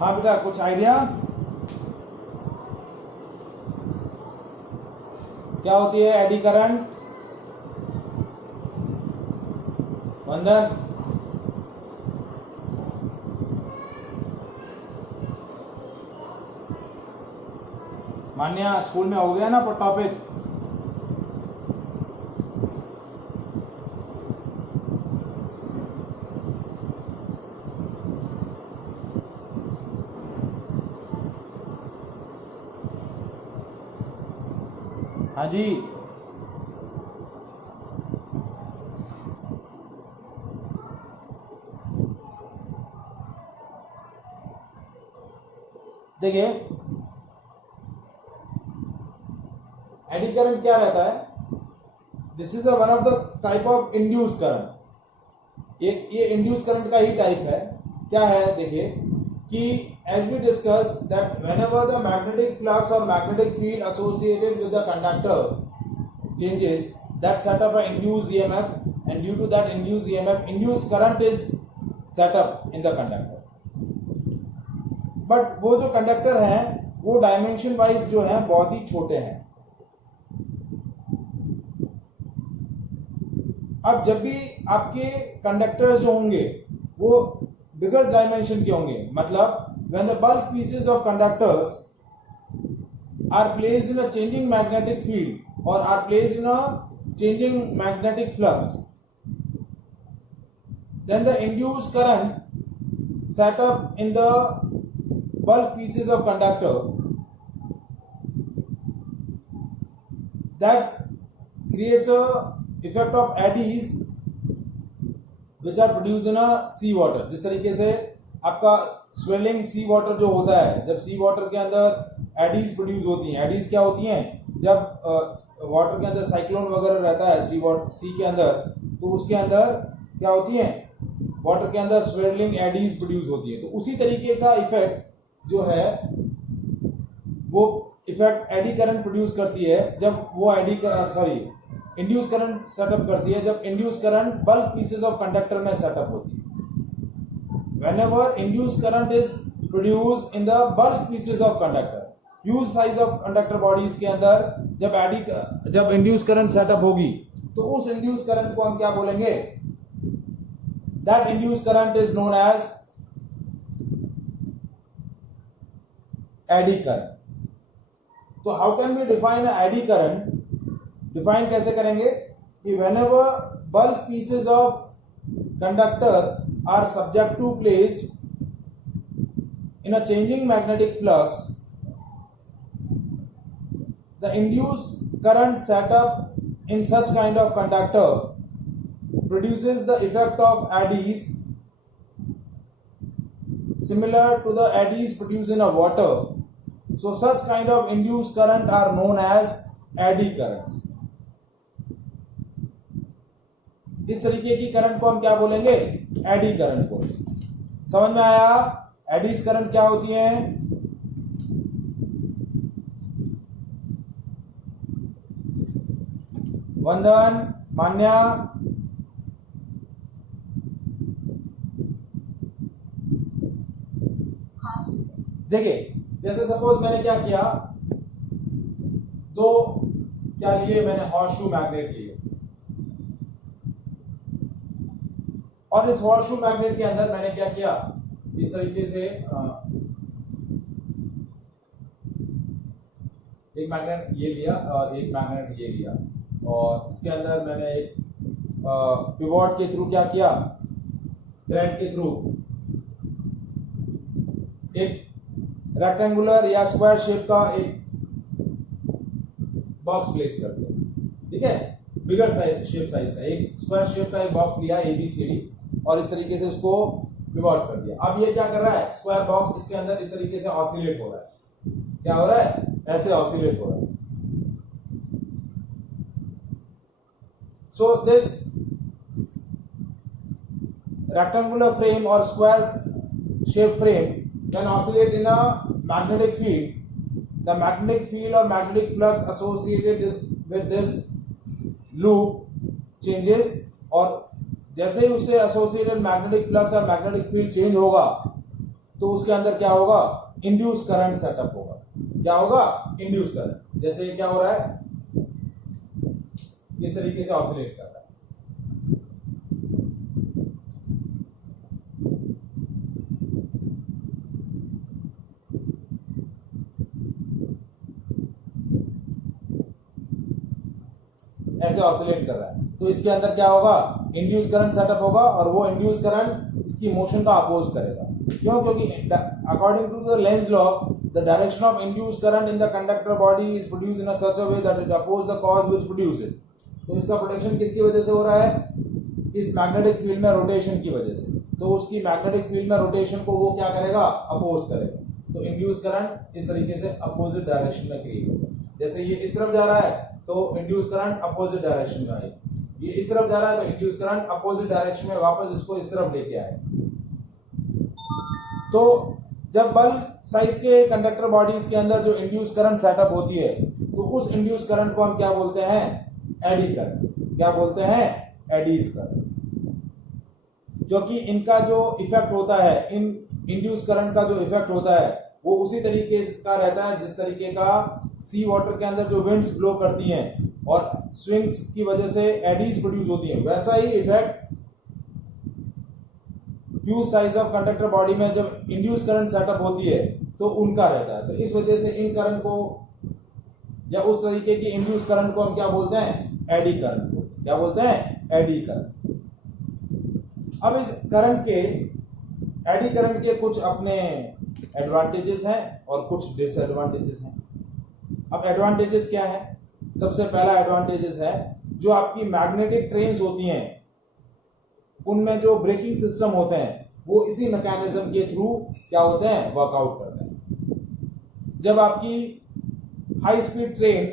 हाँ बेटा, कुछ आइडिया क्या होती है एडी करंट? वंदन, मान्या, स्कूल में हो गया ना टॉपिक? हाँ जी, देखिए एडी करंट क्या रहता है? This is one of the type of induce current. ये इंड्यूस करंट का ही टाइप है। क्या है देखिए कि as we discuss that whenever the magnetic flux और magnetic field associated with the conductor changes, that set up an induced EMF, and due to that induced EMF, induced current is set up in the conductor. But वो जो conductor हैं वो dimension wise जो है बहुत ही छोटे हैं। अब जब भी आपके कंडक्टर्स जो होंगे वो बिगेस्ट डायमेंशन के होंगे, मतलब when the bulk pieces of conductors are placed in a changing magnetic field or are placed in a changing magnetic flux, then the induced current set up in the bulk pieces of conductor that creates a effect of eddies which are produced in a sea water। जिस तरीके से आपका swelling सी water जो होता है, जब सी water के अंदर एडीज प्रोड्यूस होती हैं। एडीज क्या होती हैं? जब वाटर के अंदर साइक्लोन वगैरह रहता है सी के अंदर, तो उसके अंदर क्या होती हैं? वाटर के अंदर स्वेलिंग एडीज प्रोड्यूस होती है। तो उसी तरीके का इफेक्ट जो है वो इफेक्ट एडी करंट प्रोड्यूस करती है जब वो इंड्यूस करंट सेटअप करती है जब induce current bulk pieces of conductor में सेटअप होती है। Whenever induced current is produced in the bulk pieces of conductor, huge size of conductor bodies के अंदर जब induced current setup होगी तो उस induced current को हम क्या बोलेंगे? That induced current is known as eddy current। तो how can we define an eddy current? Define कैसे करेंगे कि whenever bulk pieces of conductor are subject to placed in a changing magnetic flux, the induced current set up in such kind of conductor produces the effect of eddies similar to the eddies produced in a water. So such kind of induced current are known as eddy currents। इस तरीके की current को हम क्या बोलेंगे? Eddy current को। समझ में आया एडीज करंट क्या होती है? वंदन, मान्या, देखिए जैसे सपोज मैंने क्या किया, दो क्या लिए मैंने? हॉर्सशू मैग्नेट लिए, और इस हॉर्सशू मैग्नेट के अंदर मैंने क्या किया? इस तरीके से एक मैग्नेट ये लिया और एक मैग्नेट ये लिया, और इसके अंदर मैंने एक पिवोट के थ्रू क्या किया? थ्रेड के थ्रू एक रेक्टेंगुलर या स्क्वायर शेप का एक बॉक्स प्लेस कर दिया। ठीक है, बिगर शेप साइज का एक स्क्वायर शेप का एक बॉक्स लिया ABCD, और इस तरीके से उसको पिवोट कर दिया। अब ये क्या कर रहा है? स्क्वायर बॉक्स इसके अंदर इस तरीके से ऑसिलेट हो रहा है। क्या हो रहा है? ऐसे ऑसिलेट हो रहा है। So this rectangular frame or square shape frame can oscillate in a magnetic field. The magnetic field or magnetic flux associated with this loop changes, और जैसे ही उससे एसोसिएटेड मैग्नेटिक फ्लक्स और मैग्नेटिक फील्ड चेंज होगा तो उसके अंदर क्या होगा, इंड्यूस करंट सेटअप होगा। क्या होगा, इंड्यूस करंट। जैसे क्या हो रहा है, इस तरीके से ऑसिलेट कर रहा है। ऐसे ऑसिलेट कर रहा है, तो इसके अंदर क्या होगा, इंड्यूस करंट सेटअप होगा, और वो इंड्यूस करंट इसकी मोशन का अपोज करेगा। क्यों? क्योंकि according to the Lenz law, the direction of induce current in the conductor body is produced in such a way that it oppose the cause which produce it. तो इसका production किसकी वजह से हो रहा है, इस मैग्नेटिक फील्ड में रोटेशन की वजह से। तो उसकी मैग्नेटिक फील्ड में रोटेशन को वो क्या करेगा, अपोज करेगा। तो इंड्यूस करंट इस तरीके से अपोजिट डायरेक्शन में क्रिएट होगा। जैसे ये इस तरफ जा रहा है तो इंड्यूस करंट अपोजिट डायरेक्शन में आएगा, ये इस तरफ जा रहा है तो इंड्यूस करंट अपोजिट डायरेक्शन में वापस इसको इस तरफ लेके आएगा। तो जब बल्क साइज के कंडक्टर बॉडीज के अंदर जो इंड्यूस करंट सेटअप होती है, तो उस इंड्यूस करंट को हम क्या बोलते हैं, एडी करंट। क्या बोलते हैं, एडीज करंट। क्योंकि इनका जो इफेक्ट होता है, इन इंड्यूस करंट का जो इफेक्ट होता है वो उसी तरीके का रहता है जिस तरीके का सी वाटर के अंदर जो विंड्स ब्लो करती हैं और स्विंग्स की वजह से एडीज प्रोड्यूस होती हैं, वैसा ही effect huge size of conductor body में जब इंड्यूस करंट सेटअप होती है तो उनका रहता है। तो इस वजह से इन करंट को या उस तरीके की इंड्यूस करंट को हम क्या बोलते हैं, एडी करंट को। क्या बोलते हैं, एडी करंट। अब इस करंट के, एडी करंट के कुछ अपने एडवांटेजेस हैं और कुछ डिसएडवांटेजेस हैं। अब एडवांटेजेस क्या है, सबसे पहला एडवांटेजेस है जो आपकी मैग्नेटिक ट्रेन्स होती हैं उनमें जो ब्रेकिंग सिस्टम होते हैं वो इसी मैकेनिज्म के थ्रू क्या होते हैं, वर्कआउट करते हैं। जब आपकी high speed train,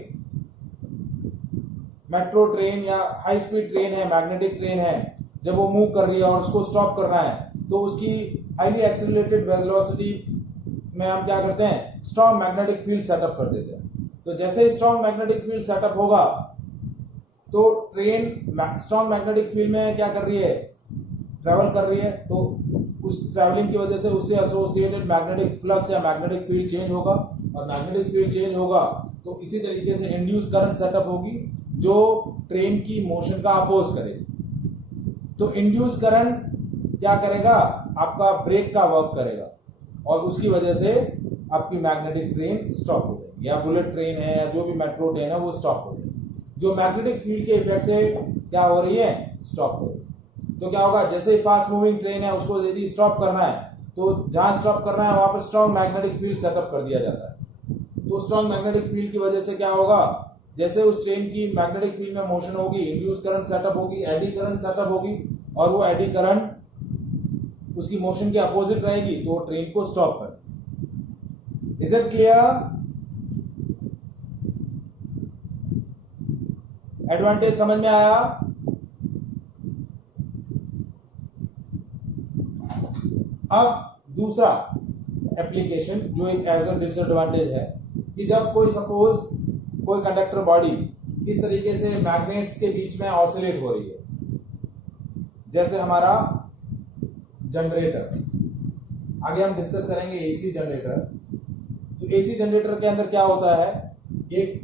metro train या हाई स्पीड ट्रेन है, मैग्नेटिक ट्रेन है, जब वो मूव कर रही है और उसको स्टॉप करना है तो उसकी हाईली एक्सेलरेटेड वेलोसिटी में हम क्या करते हैं, स्ट्रॉन्ग मैग्नेटिक फील्ड सेटअप कर देते हैं। तो जैसे स्ट्रॉन्ग मैग्नेटिक फील्ड सेटअप होगा तो ट्रेन स्ट्रॉन्ग मैग्नेटिक फील्ड में क्या कर रही है, ट्रेवल कर रही है, तो उस ट्रैवलिंग की वजह से उससे एसोसिएटेड मैग्नेटिक फ्लक्स या मैग्नेटिक फील्ड चेंज होगा, और मैग्नेटिक फील्ड चेंज होगा तो इसी तरीके से इंड्यूस करंट सेटअप होगी जो ट्रेन की मोशन का अपोज करेगी। तो इंड्यूस करंट क्या करेगा, आपका ब्रेक का वर्क करेगा और उसकी वजह से आपकी मैग्नेटिक ट्रेन स्टॉप हो जाएगी, या बुलेट ट्रेन है या जो भी मेट्रो ट्रेन है वो स्टॉप हो जाएगी। जो मैग्नेटिक फील्ड के इफेक्ट से क्या हो रही है, स्टॉप हो रही है। तो क्या होगा, जैसे फास्ट मूविंग ट्रेन है उसको यदि स्टॉप करना है तो जहां स्टॉप करना है वहां पर स्ट्रॉन्ग मैग्नेटिक फील्ड सेटअप कर दिया जाता है। तो स्ट्रॉन्ग मैग्नेटिक फील्ड की वजह से क्या होगा, जैसे उस ट्रेन की मैग्नेटिक फील्ड में मोशन होगी, इंड्यूस करंट सेटअप होगी, एडी करंट सेटअप होगी, और वो एडी करंट उसकी मोशन के अपोजिट रहेगी तो ट्रेन को स्टॉप कर। Is it clear? एडवांटेज समझ में आया? अब दूसरा एप्लीकेशन जो एक एज अ डिसएडवांटेज है कि जब कोई सपोज कोई कंडक्टर बॉडी इस तरीके से मैग्नेट्स के बीच में ऑसिलेट हो रही है, जैसे हमारा जनरेटर, आगे हम डिस्कस करेंगे एसी जनरेटर। तो एसी जनरेटर के अंदर क्या होता है, एक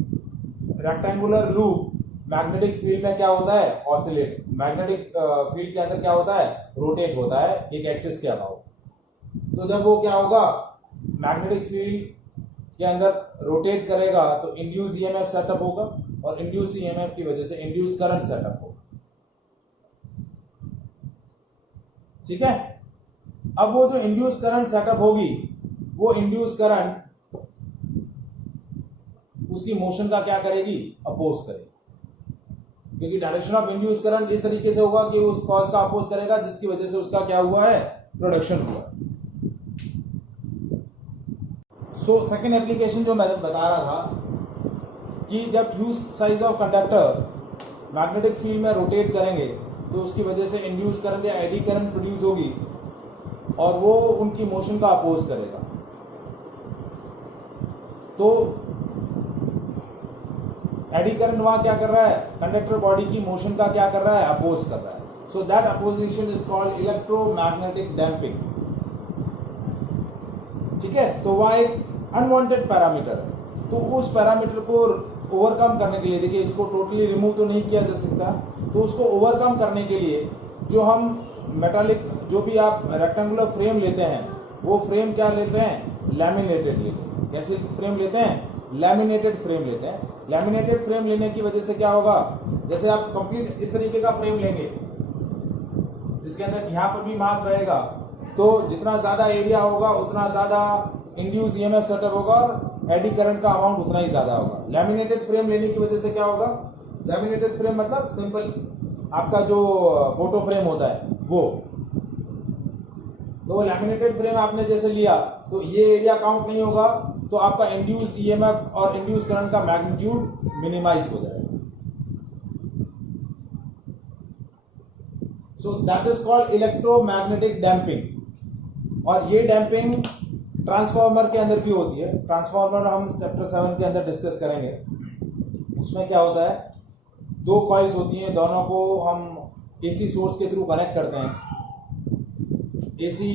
रेक्टेंगुलर लूप मैग्नेटिक फील्ड में क्या होता है, ऑसिलेट, मैग्नेटिक फील्ड के अंदर क्या होता है, रोटेट होता है एक एक्सिस के अबाउट। तो जब वो क्या होगा, मैग्नेटिक फील्ड के अंदर रोटेट करेगा तो इंड्यूस ईएमएफ सेटअप होगा, और इंड्यूस ईएमएफ की वजह से इंड्यूस करंट सेटअप होगा। ठीक है। अब वो जो इंड्यूस करंट सेटअप होगी, वो इंड्यूस करंट उसकी मोशन का क्या करेगी, अपोज करेगी, क्योंकि डायरेक्शन ऑफ इंड्यूस करंट इस तरीके से होगा कि उस कॉज का अपोज करेगा जिसकी वजह से उसका क्या हुआ है, प्रोडक्शन हुआ। सो सेकेंड एप्लीकेशन जो मैं बता रहा था कि जब huge size of conductor magnetic field में रोटेट करेंगे तो उसकी वजह से इंड्यूस करंट या एडी करंट प्रोड्यूस होगी और वो उनकी मोशन का अपोज करेगा। तो एडी करंट वहां क्या कर रहा है, कंडक्टर बॉडी की मोशन का क्या कर रहा है, अपोज कर रहा है। So that opposition is called electromagnetic damping. ठीक है, तो वहाँ एक अनवांटेड पैरामीटर है। तो उस पैरामीटर को ओवरकम करने के लिए, देखिए इसको टोटली रिमूव तो नहीं किया जा सकता, तो उसको ओवरकम करने के लिए जो हम मेटालिक, जो भी आप रेक्टेंगुलर फ्रेम लेते हैं, वो फ्रेम क्या लेते हैं, लैमिनेटेड लेते हैं। कैसे फ्रेम लेते हैं, लैमिनेटेड फ्रेम लेते हैं। लैमिनेटेड फ्रेम लेने की वजह से क्या होगा, जैसे आप कंप्लीट इस तरीके का फ्रेम लेंगे जिसके अंदर यहाँ पर भी मास रहेगा, तो जितना ज्यादा एरिया होगा उतना ज्यादा इंड्यूस ईएमएफ सेटअप होगा और एडी करंट का अमाउंट उतना ही ज्यादा होगा। लैमिनेटेड फ्रेम लेने की वजह से क्या होगा, लैमिनेटेड फ्रेम मतलब सिंपल आपका जो फोटो फ्रेम होता है वो, तो लैमिनेटेड फ्रेम आपने जैसे लिया तो ये एरिया काउंट नहीं होगा, तो आपका इंड्यूस ईएमएफ और इंड्यूस करंट का मैग्नीट्यूड मिनिमाइज हो जाएगा। So that is called electromagnetic damping. और ये डैम्पिंग ट्रांसफार्मर के अंदर भी होती है। ट्रांसफार्मर हम चैप्टर 7 के अंदर डिस्कस करेंगे। उसमें क्या होता है, दो कॉइल्स होती हैं, दोनों को हम एसी सोर्स के थ्रू कनेक्ट करते हैं, एसी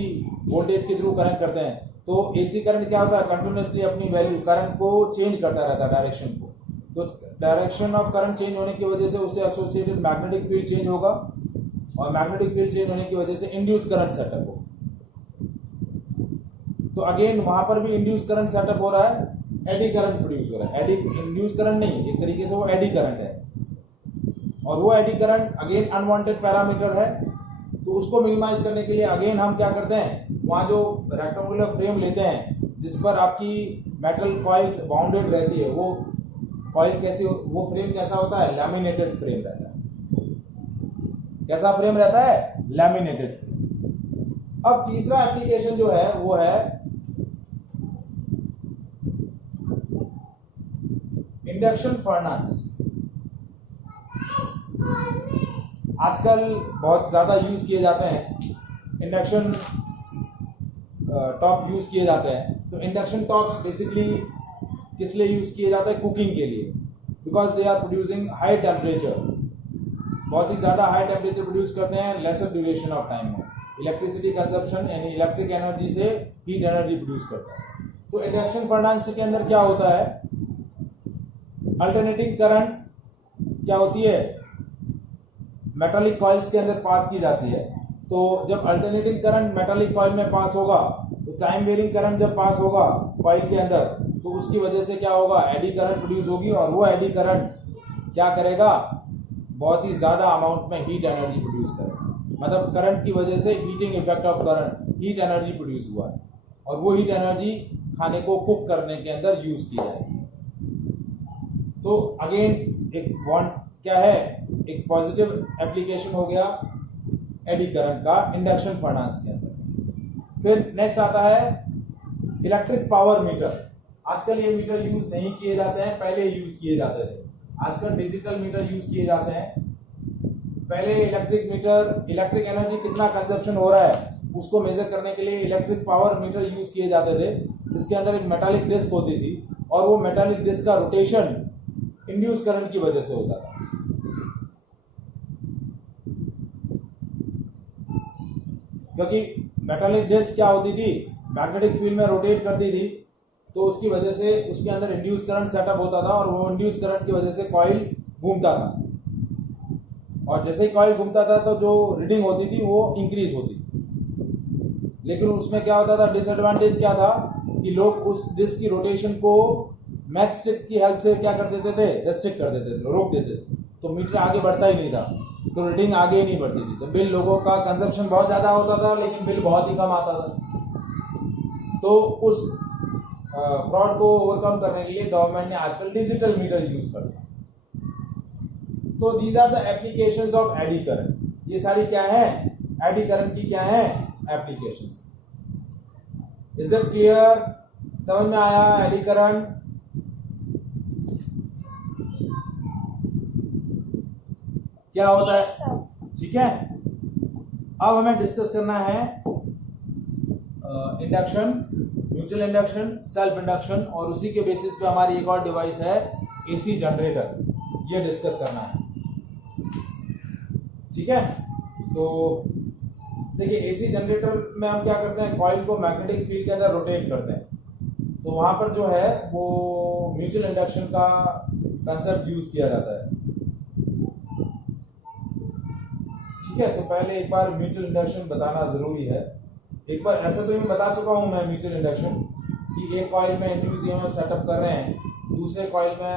वोल्टेज के थ्रू कनेक्ट करते हैं। तो एसी करंट क्या होता है, कंटिन्यूसली अपनी वैल्यू करंट को चेंज करता रहता है, डायरेक्शन को। तो डायरेक्शन ऑफ करंट चेंज होने की वजह से उससे एसोसिएटेड मैग्नेटिक फील्ड चेंज होगा, और मैग्नेटिक फील्ड चेंज होने की वजह से इंड्यूस करंट सेटअप हो। तो अगेन वहां पर भी इंड्यूस करंट सेटअप हो रहा है, एडी करंट प्रोड्यूस हो रहा है। एडी इंड्यूस करंट नहीं, एक तरीके से वो एडी करंट है, और वो eddy current again unwanted parameter है। तो उसको मिनिमाइज करने के लिए अगेन हम क्या करते हैं, वहां जो रेक्टेंगुलर फ्रेम लेते हैं जिस पर आपकी मेटल कॉइल्स बाउंडेड रहती है, वो कॉइल कैसे, वो फ्रेम कैसा होता है, लैमिनेटेड फ्रेम रहता है। कैसा फ्रेम रहता है, लैमिनेटेड फ्रेम। अब तीसरा एप्लीकेशन जो है वो है इंडक्शन फर्नेस। आजकल बहुत ज्यादा यूज किए जाते हैं इंडक्शन टॉप यूज किए जाते हैं। तो इंडक्शन टॉप्स बेसिकली किस लिए यूज किए जाते हैं, कुकिंग के लिए, because they are producing high temperature, बहुत ही ज्यादा हाई टेम्परेचर प्रोड्यूस करते हैं लेसर ड्यूरेशन ऑफ टाइम में। इलेक्ट्रिसिटी कंजप्शन यानी इलेक्ट्रिक एनर्जी से हीट एनर्जी प्रोड्यूस करता है। तो इंडक्शन फर्नेस के अंदर क्या होता है, अल्टरनेटिंग करंट क्या होती है, मेटालिक कॉइल्स के अंदर पास की जाती है। तो जब अल्टरनेटिंग करंट मेटालिक कॉइल में पास होगा, तो टाइम वेरिंग करंट जब पास होगा कॉइल के अंदर, तो उसकी वजह से क्या होगा, एडी करंट प्रोड्यूस होगी, और वो एडी करंट क्या करेगा, बहुत ही ज्यादा अमाउंट में हीट एनर्जी प्रोड्यूस करेगा। मतलब करंट की वजह से heating effect of current, heat energy produce हुआ है, और वो हीट एनर्जी खाने को कुक करने के अंदर यूज की जाएगी। तो अगेन एक बॉन्ड क्या है, एक पॉजिटिव एप्लीकेशन हो गया एडी करंट का इंडक्शन फर्नेस के अंदर। फिर नेक्स्ट आता है इलेक्ट्रिक पावर मीटर। आजकल ये मीटर यूज नहीं किए जाते हैं, पहले यूज किए जाते थे। आजकल डिजिटल मीटर यूज किए जाते हैं। पहले इलेक्ट्रिक मीटर, इलेक्ट्रिक एनर्जी कितना कंजप्शन हो रहा है उसको मेजर करने के लिए इलेक्ट्रिक पावर मीटर यूज किए जाते थे, जिसके अंदर एक मेटालिक डिस्क होती थी, और वो मेटालिक डिस्क का रोटेशन इंड्यूस करंट की वजह से होता था। क्योंकि मेटालिक डिस्क क्या होती थी, मैग्नेटिक फील्ड में रोटेट करती थी, तो उसकी वजह से उसके अंदर इंड्यूस करंट सेटअप होता था, और वो इंड्यूस करंट की वजह से कॉइल घूमता था, और जैसे ही कॉइल घूमता था तो जो रीडिंग होती थी वो इंक्रीज होती थी। लेकिन उसमें क्या होता था, डिसएडवांटेज क्या था कि लोग उस डिस्क की रोटेशन को मैच स्टिक की हेल्प से क्या कर देते थे, रेस्ट्रिक्ट कर देते थे, रोक देते थे, तो मीटर आगे बढ़ता ही नहीं था, तो रीडिंग आगे ही नहीं बढ़ती थी। तो बिल, लोगों का कंजप्शन बहुत ज्यादा होता था लेकिन बिल बहुत ही कम आता था। तो उस फ्रॉड को ओवरकम करने के लिए गवर्नमेंट ने आजकल डिजिटल मीटर यूज कर दिया। तो these are the applications of eddy current. ये सारी क्या है, एडी करंट की क्या है एप्लीकेशंस। इज इट क्लियर, समझ में आया एडी करंट? क्या होता है, ठीक है। अब हमें डिस्कस करना है induction, mutual induction, self induction, और उसी के बेसिस पे हमारी एक और डिवाइस है एसी जनरेटर, ये डिस्कस करना है, ठीक है। तो देखिए एसी जनरेटर में हम क्या करते हैं, कॉइल को मैग्नेटिक फील्ड के अंदर रोटेट करते हैं, तो वहां पर जो है वो म्यूचुअल इंडक्शन का कंसेप्ट यूज किया जाता है। ठीक है, तो पहले एक बार म्यूचुअल इंडक्शन बताना जरूरी है। एक बार ऐसा तो मैं बता चुका हूं मैं म्यूचुअल इंडक्शन कि एक कॉइल में इंड्यूस ईएमएफ सेटअप कर रहे हैं, दूसरे कॉइल में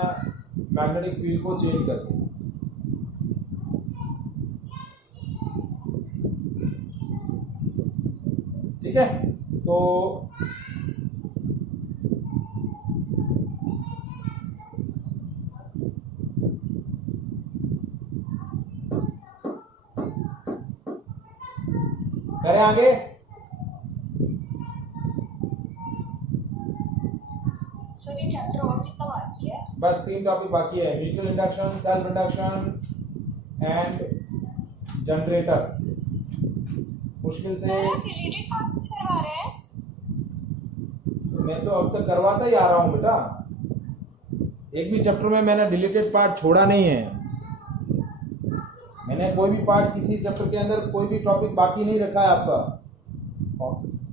मैग्नेटिक फील्ड को चेंज करके। ठीक है, तो करें आगे। सर ये चैप्टर और कितना बाकी है? बस 3 टॉपिक बाकी है, mutual induction, self induction and generator. मुश्किल से रिलेटेड पार्ट करवा रहे हैं। मैं तो अब तक करवाता ही आ रहा हूं बेटा, एक भी चैप्टर में मैंने डिलीटेड पार्ट छोड़ा नहीं है। मैंने कोई भी पार्ट किसी चैप्टर के अंदर कोई भी टॉपिक बाकी नहीं रखा है आपका।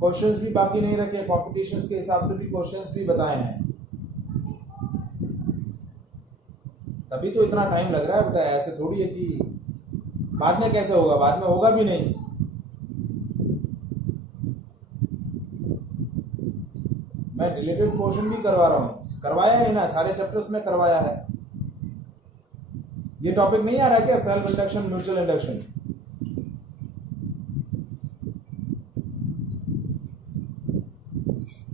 क्वेश्चंस भी बाकी नहीं रखे, कॉम्पिटिशन्स के हिसाब से भी क्वेश्चंस भी बताए हैं, तभी तो इतना टाइम लग रहा है बेटा। ऐसे थोड़ी है कि बाद में कैसे होगा, बाद में होगा भी नहीं। मैं रिलेटेड पोर्शन भी करवा रहा हूँ, करवाया है ना, सारे चैप्टर्स में करवाया है। ये टॉपिक नहीं आ रहा है क्या, सेल्फ इंडक्शन म्यूचुअल इंडक्शन?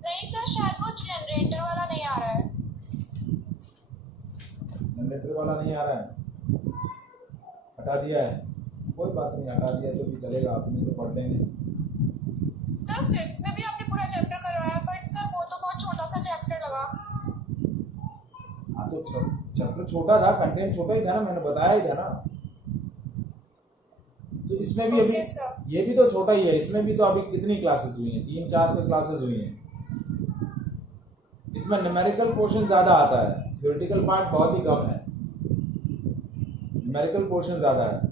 नहीं सर, शायद वो जनरेटर वाला नहीं आ रहा है। जनरेटर वाला नहीं आ रहा है, हटा दिया है, कोई बात नहीं, हटा दिया तो भी चलेगा, अपने तो पढ़ लेंगे। सर 5th में भी आपने पूरा चैप्टर करवाया, बट सर वो तो बहुत छोटा सा चैप्टर लगा। हाँ तो चैप्टर छोटा था, कंटेंट छोटा ही था ना, मैंने बताया ही था ना। तो इसमें भी अभी ये भी तो छोटा ही है, इसमें भी तो अभी कितनी क्लासेस हुई हैं, 3-4 तो क्लासेस हुई हैं। इसमें न्यूमेरिकल पोर्शन ज्यादा आता है, थ्योरेटिकल पार्ट बहुत ही कम है, न्यूमेरिकल पोर्शन ज्यादा है।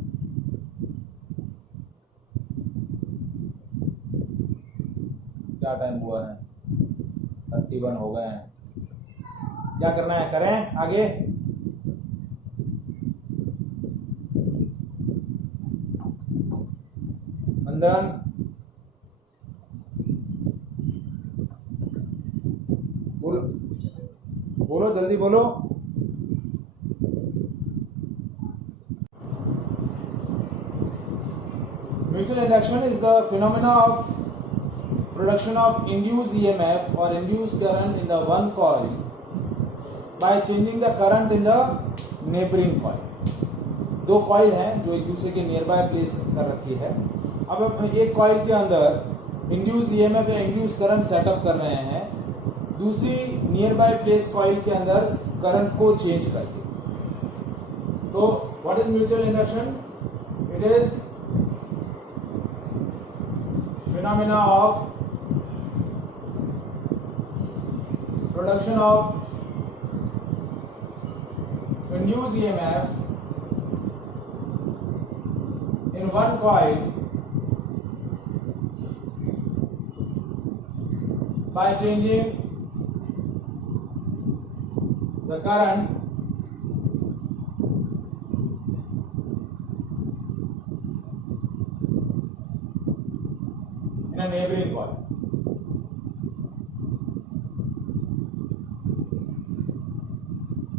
क्या टाइम हुआ है, 31 हो गए हैं। क्या करना है करें आगे। अंदर बोलो, बोलो जल्दी बोलो। Mutual induction is the phenomena of production of induced EMF or induced current in the one coil by changing the current in the neighboring coil। दो कॉइल हैं जो एक दूसरे के नियर बाय प्लेस कर रखी है। अब हम एक कॉइल के अंदर इंड्यूस ईएमएफ या इंड्यूस करंट सेटअप कर रहे हैं, दूसरी नियर बाय प्लेस कॉइल के अंदर करंट को चेंज करके। तो what is mutual induction? It is phenomena of production of induced EMF in one coil by changing the current in a neighboring coil।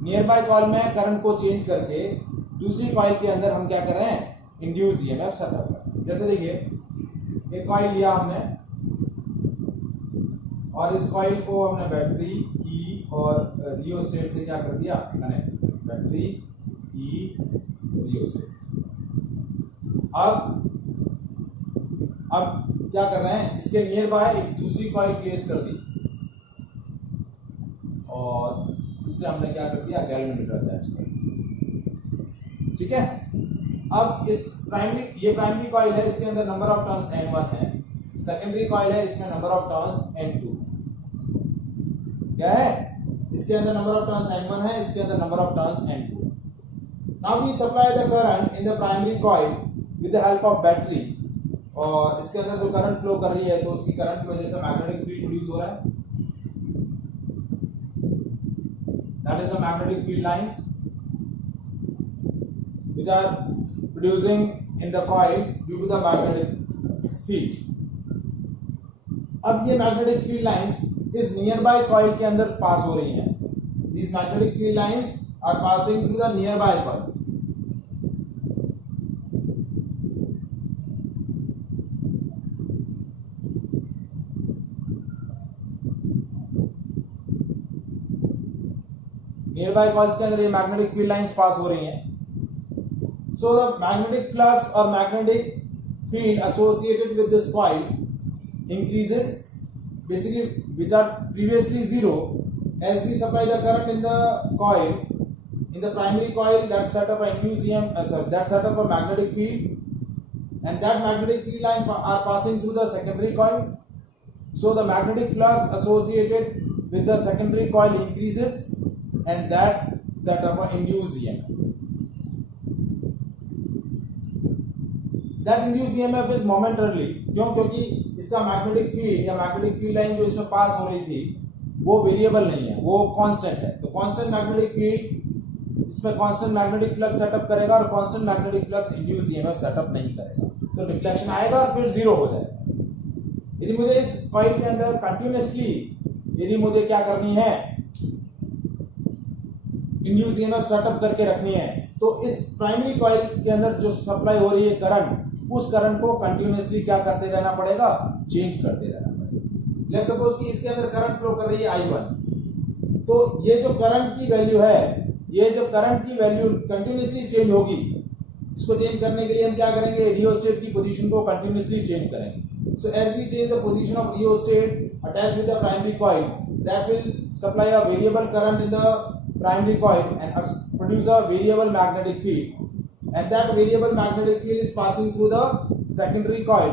Near by coil में current को change करके दूसरी coil के अंदर हम क्या कर रहे हैं, इंड्यूस ईएमएफ सेटअप कर रहे हैं। जैसे देखिए एक कॉइल लिया हमने और इस कॉइल को हमने बैटरी की और रियोस्टेट से क्या कर दिया, कनेक्ट, बैटरी की रियोस्टेट। अब क्या कर रहे हैं, इसके नियर बाय एक दूसरी कॉइल प्लेस कर दी और इससे हमने क्या कर दिया, गैल्वेनोमीटर अटैच कर दिया। ठीक है, अब इस ये प्राइमरी कॉइल है, इसके अंदर नंबर ऑफ टर्न्स N1 है, सेकेंडरी कॉइल है, इसमें नंबर ऑफ टर्न्स N2। क्या है, इसके अंदर नंबर ऑफ टर्न्स N1 है, इसके अंदर number of turns N2। Now we supply the current in the primary coil with the help of battery और इसके अंदर जो करंट फ्लो कर रही है तो उसकी करंट की वजह से मैग्नेटिक फील्ड प्रोड्यूस हो रहा है, that is the magnetic field lines which are producing in the coil due to the magnetic field. अब ये मैग्नेटिक फील्ड लाइंस इस नियर बाय कॉइल के अंदर पास हो रही हैं. These magnetic field lines are passing through the nearby coils. Nearby coils के अंदर ये मैग्नेटिक फील्ड लाइंस पास हो रही हैं. So the magnetic flux or magnetic field associated with this coil increases, basically which are previously zero, as we supply the current in the coil, in the primary coil that set up a induced that set up a magnetic field, and that magnetic field line are passing through the secondary coil. So the magnetic flux associated with the secondary coil increases, and that set up a induced EMF. That induced EMF is momentarily, क्यों? क्योंकि इसका magnetic field या magnetic field line जो इसमें पास हो रही थी वो वेरिएबल नहीं है, वो कांस्टेंट है. तो कांस्टेंट मैग्नेटिक फील्ड इसमें कांस्टेंट मैग्नेटिक फ्लक्स सेटअप करेगा और constant magnetic flux induce EMF setup नहीं करेगा, तो रिफ्लेक्शन आएगा और फिर जीरो हो जाएगा. यदि मुझे इस कॉइल के अंदर कंटिन्यूअसली यदि मुझे क्या करनी है, इंड्यूस ईएमएफ सेटअप करके रखनी है, तो इस प्राइमरी कॉइल के अंदर जो सप्लाई हो रही है करंट, उस करंट को कंटिन्यूअसली क्या करते रहना पड़ेगा, चेंज करते रहना पड़ेगा. लेट्स सपोज कि इसके अंदर करंट फ्लो कर रही है I1, तो ये जो करंट की वैल्यू है, ये जो करंट की वैल्यू कंटिन्यूअसली चेंज होगी. इसको चेंज करने के लिए हम क्या करेंगे, रियोस्टेट की पोजीशन को कंटिन्यूअसली चेंज करेंगे. So as we change the position of rheostat attached with the primary coil, that will supply a variable current in the primary coil and produce a variable magnetic field, and that variable magnetic field is passing through the secondary coil,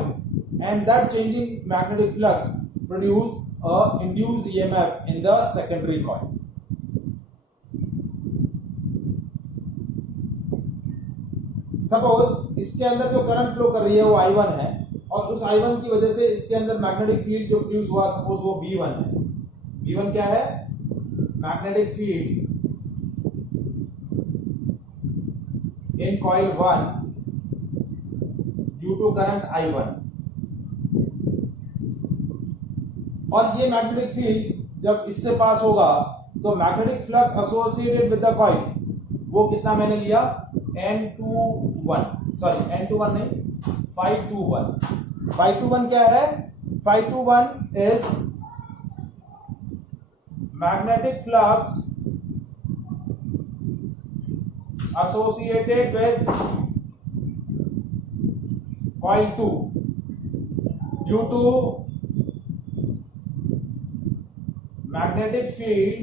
and that changing magnetic flux produce a induced EMF in the secondary coil. Suppose इसके अंदर जो current flow कर रही है वो I1 है, और उस I1 की वजह से इसके अंदर मैग्नेटिक फील्ड जो प्रोड्यूस हुआ, सपोज वो V1 है. V1 क्या है, magnetic field in coil 1 due to current I1. और ये मैग्नेटिक फील्ड जब इससे पास होगा तो magnetic flux associated with the coil वो कितना मैंने लिया, N21, सॉरी N21 नहीं, Phi21. Phi21 क्या है, Phi21 is magnetic flux associated with coil 2 due to magnetic field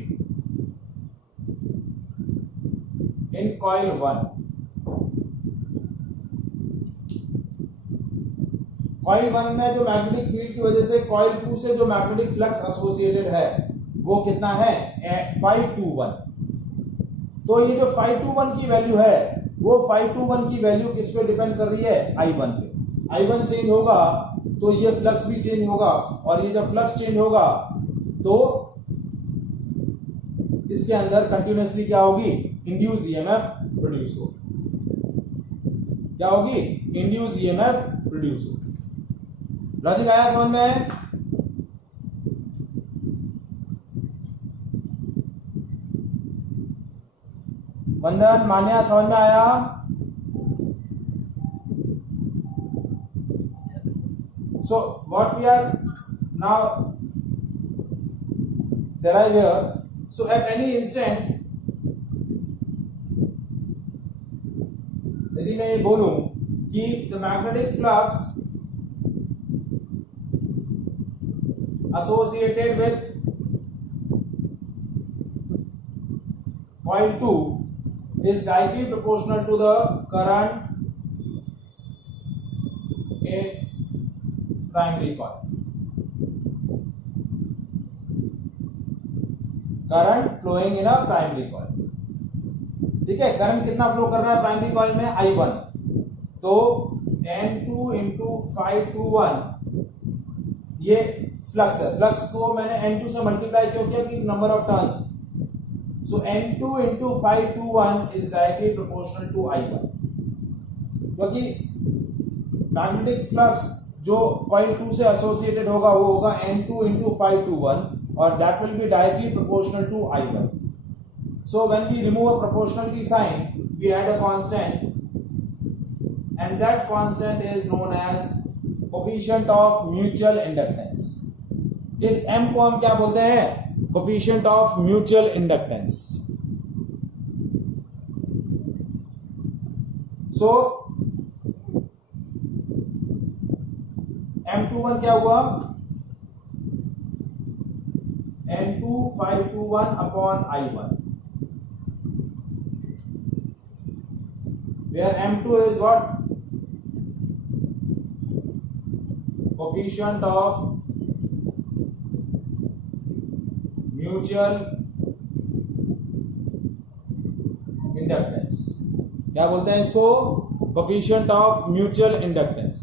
in coil 1. coil 1 में जो मैग्नेटिक फील्ड की वजह से coil 2 से जो मैग्नेटिक फ्लक्स एसोसिएटेड है वो कितना है, Phi21. तो ये जो Phi21 की वैल्यू है, वो Phi21 की वैल्यू किस पे डिपेंड कर रही है, I1 पे. I1 चेंज होगा तो ये फ्लक्स भी चेंज होगा, और ये जब फ्लक्स चेंज होगा तो इसके अंदर कंटिन्यूअसली क्या होगी, इंड्यूस ईएमएफ प्रोड्यूस होगी. क्या होगी, इंड्यूस ईएमएफ प्रोड्यूस होगी. लॉजिक आया समझ में? वंदन, मान्या, समझ में आया? So what we are now derive here, so at any instant यदि मैं ये बोलूं कि the magnetic flux associated with coil 2 is directly proportional to the current in primary coil. Current flowing in a primary coil. ठीक है, current कितना flow कर रहा है प्राइमरी कॉइल में, I1. तो N2 इंटू 521 ये फ्लक्स है। फ्लक्स को मैंने N2 से मल्टीप्लाई क्यों किया कि number of turns. So N2 into 521 is directly proportional to I1, क्योंकि मैग्नेटिक फ्लक्स जो कॉइल 2 से एसोसिएटेड होगा वो होगा N2 इंटू 521 और that will be directly proportional to I1. So when we remove a proportionality sign, we add a constant, and that constant is known as coefficient of mutual inductance. इस m को हम क्या बोलते हैं? Coefficient of mutual inductance. So M21 क्या हुआ? N2 521 upon I1. Where M2 is what? Coefficient of mutual inductance. क्या बोलते हैं इसको? Coefficient of mutual inductance.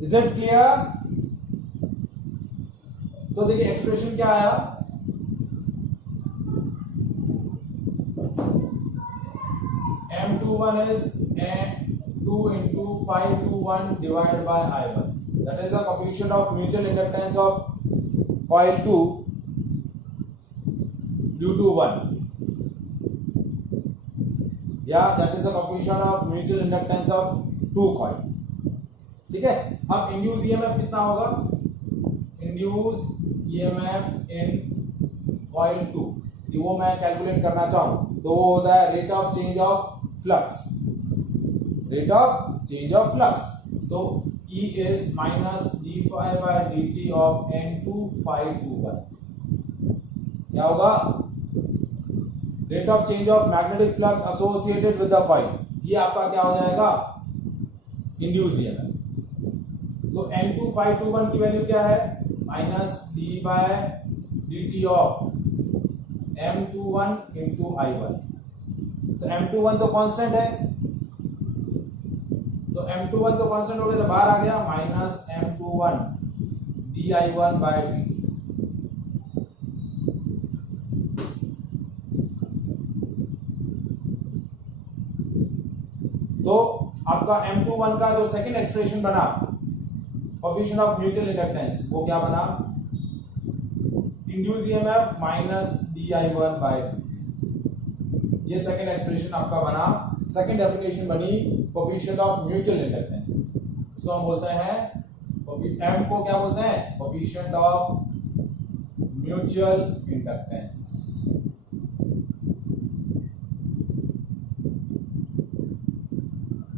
Is it clear? तो देखिए एक्सप्रेशन क्या आया? M21 is 2 into 521 divided by I1. That is the coefficient of mutual inductance of coil 2 due to 1. Yeah, that is the coefficient of mutual inductance of 2 coil. ठीक है। अब induce EMF कितना होगा? Induce EMF in coil 2 वो मैं calculate करना चाहूं तो वो होता है rate of change of flux. Rate of change of flux तो E is minus d5 by dt of N2521। क्या होगा? Rate of change of magnetic flux associated with the coil, ये आपका क्या हो जाएगा? Induce EMF. तो N2521 की वैल्यू क्या है? Minus d by dt of M21 into I1। तो M21 तो कांस्टेंट है, तो M21 तो कांस्टेंट हो गया तो बाहर आ गया minus M21 di1 by dt। तो आपका M21 का जो सेकंड एक्सप्रेशन बना कोएफिशिएंट ऑफ म्यूचुअल इंडक्टेंस वो क्या बना? Induce EMF minus di1 by dt। ये सेकंड एक्सप्रेशन आपका बना। सेकंड डेफिनेशन बनी कोएफिशिएंट ऑफ म्यूचुअल इंडक्टेंस। इसको हम बोलते हैं M को क्या बोलते हैं? Coefficient of mutual inductance.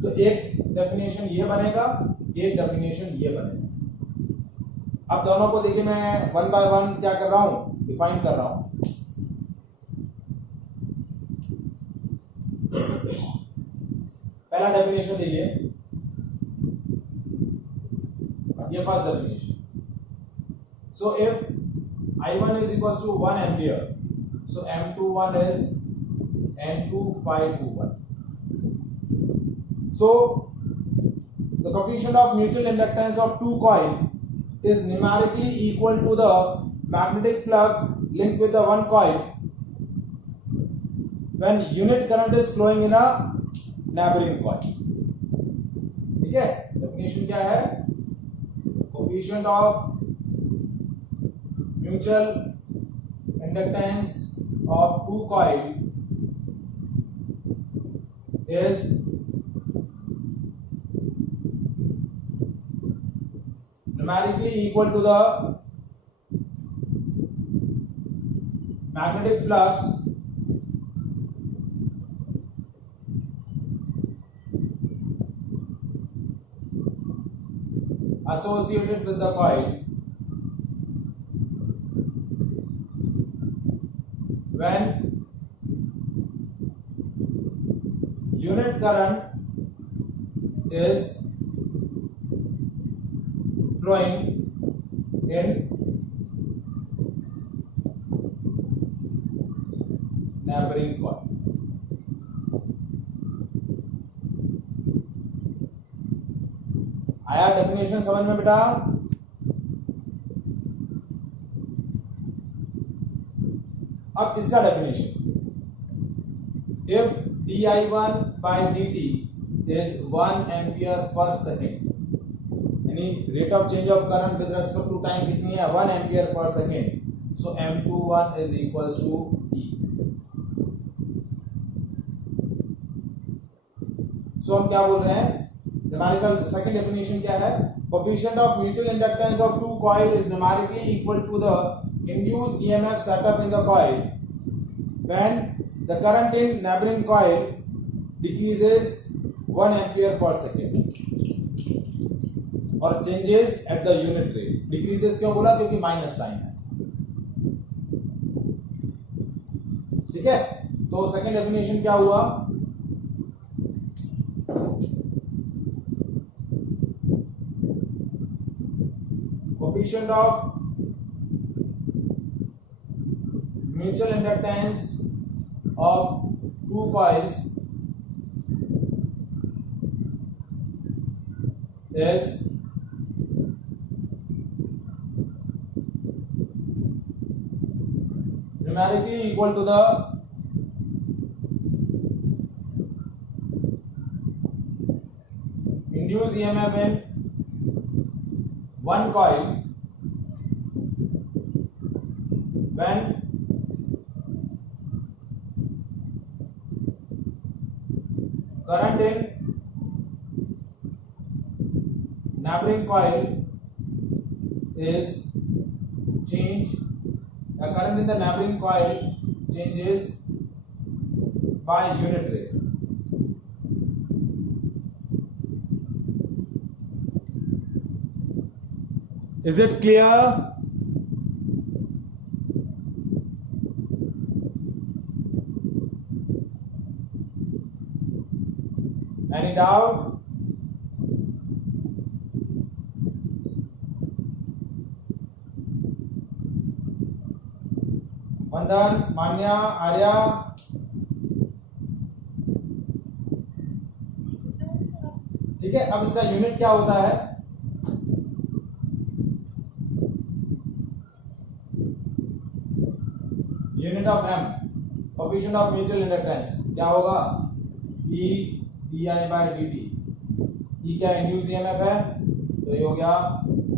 तो एक डेफिनेशन ये बनेगा, एक डेफिनेशन ये बनेगा। अब दोनों को देखिए मैं वन बाय वन क्या कर रहा हूं? डिफाइन कर रहा हूं। पहला डेफिनेशन देखिए, ये first definition. So if I1 is equals to 1 ampere, so M21 is N2521. So the coefficient of mutual inductance of two coil is numerically equal to the magnetic flux linked with the one coil when unit current is flowing in a neighboring coil. ठीक है? Definition क्या है? Coefficient of mutual inductance of two coil is numerically equal to the magnetic flux associated with the coil when unit current is flowing in neighboring coil. आया definition समझ में बेटा? अब इसका definition, if di1 by dt is 1 ampere per second, यानी rate of change of current with respect to time कितनी है? 1 ampere per second. So m21 is equals to E. सो हम क्या बोल रहे हैं? न्यूमेरिकल सेकंड डेफिनेशन क्या है? Coefficient of mutual inductance of two coil is numerically equal to the induced EMF set up in the coil when the current in neighbouring coil decreases 1 ampere per second और changes at the unit rate. Decreases क्यों बोला? क्योंकि minus sign है. ठीक है, तो second definition क्या हुआ? Coefficient of mutual inductance of two coils is numerically equal to the induced EMF in one coil when current in neighboring coil is changed. The current in the neighboring coil changes by unit rate. Is it clear? Any doubt? वंदन, मान्या, आर्या, ठीक है. अब इसका unit क्या होता है? Unit of M, coefficient of mutual inductance क्या होगा? E di by dt. E क्या इंड्यूस ईएमएफ है? तो ये हो गया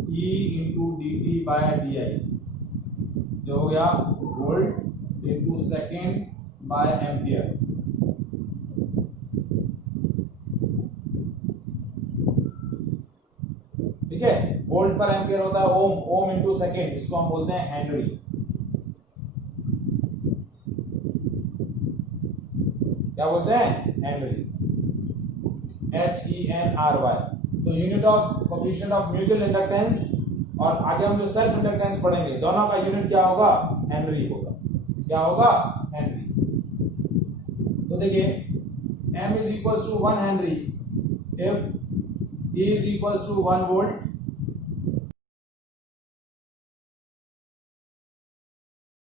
E into dt by di, जो हो गया volt into second by ampere. ठीक है, वोल्ट पर एम्पियर होता है ओम. ओम इंटू सेकेंड, इसको हम बोलते हैं हेनरी. क्या बोलते हैं? हेनरी. HENRY. तो unit of coefficient of mutual inductance और आगे हम जो सेल्फ इंडक्टेंस पढ़ेंगे, दोनों का यूनिट क्या होगा? हेनरी होगा. क्या होगा? हेनरी. तो देखिए, M is equals to 1 Henry if E is equals to 1 volt